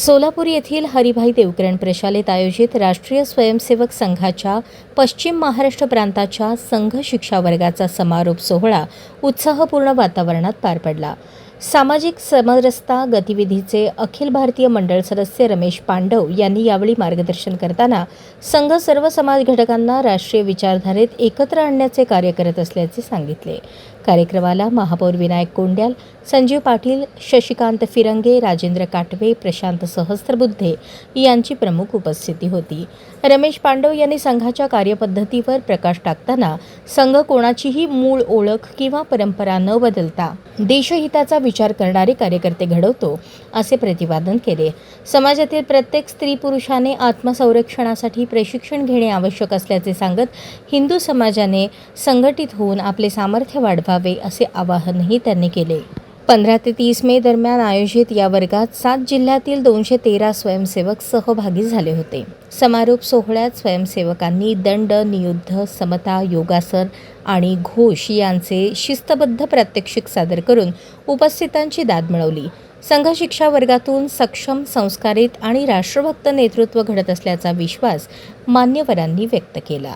सोलापूर येथील हरिभाई देवकरण प्रशालेत आयोजित राष्ट्रीय स्वयंसेवक संघाच्या पश्चिम महाराष्ट्र प्रांताच्या संघ शिक्षा वर्गाचा समारोप सोहळा उत्साहपूर्ण वातावरणात पार पडला. सामाजिक समरसता गतिविधीचे अखिल भारतीय मंडळ सदस्य रमेश पांडव यांनी यावेळी मार्गदर्शन करताना संघ सर्व समाज घटकांना राष्ट्रीय विचारधारेत एकत्र आणण्याचे कार्य करत असल्याचे सांगितले. कार्यक्रमाला महापौर विनायक कोंड्याल, संजीव पाटील, शशिकांत फिरंगे, राजेंद्र काटवे, प्रशांत सहस्त्रबुद्धे यांची प्रमुख उपस्थिती होती. रमेश पांडव यांनी संघाच्या कार्यपद्धतीवर प्रकाश टाकताना संघ कोणाचीही मूळ ओळख किंवा परंपरा न बदलता देशहिताचा विचार करणारे कार्यकर्ते घडवतो असे प्रतिपादन केले. समाजातील प्रत्येक स्त्री पुरुषाने आत्मसंरक्षणासाठी प्रशिक्षण घेणे आवश्यक असल्याचे सांगत हिंदू समाजाने संघटित होऊन आपले सामर्थ्य वाढवावे असे आवाहनही त्यांनी केले. 15 ते 30 मे दरम्यान आयोजित या वर्गात 7 जिल्ह्यातील 213 स्वयंसेवक सहभागी झाले होते. समारोप सोहळ्यात स्वयंसेवकांनी दंड, नियुद्ध, समता, योगासन आणि घोष यांचे शिस्तबद्ध प्रात्यक्षिक सादर करून उपस्थितांची दाद मिळवली. संघ शिक्षा वर्गातून सक्षम, संस्कारित आणि राष्ट्रभक्त नेतृत्व घडत असल्याचा विश्वास मान्यवरांनी व्यक्त केला.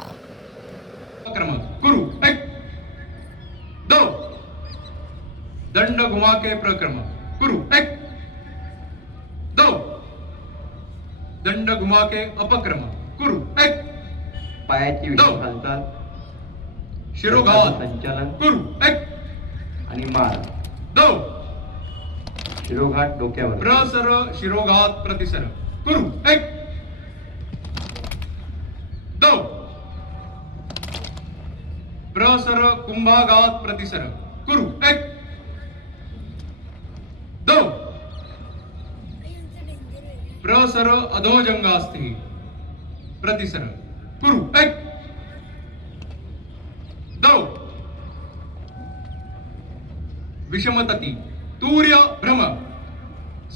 दंड घुमा के प्रक्रम कुरु 1 2 दंड घुमा के अपक्रम कुरु 1 पायाची विशेष हालचाल, शिरोघात संचालन कुरु 1 आणि मार 2 शिरोघाट डोक्यावर प्रसर शिरोघात प्रतिसर कुरु 1 2 प्रसर कुंभाघात प्रतिसर कुरु 1 2 प्रसर अधोजंगास्ति प्रतिसर कुरु 1 2 विषमतति तूर्य भ्रम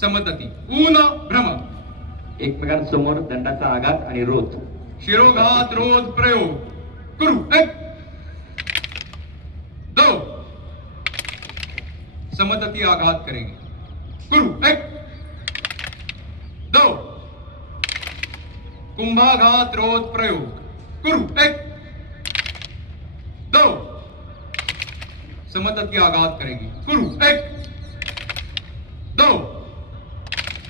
समतति ऊन भ्रम एकमेकांसमोर दंडाचा आघात आणि रोध शिरोघात रोध प्रयोग कुरु 1 2 समतति आघात करेंगे कुरु 1 2 कुंभाघात रोध प्रयोग कुरु 1 2 समतति आघात करेगी कुरु 1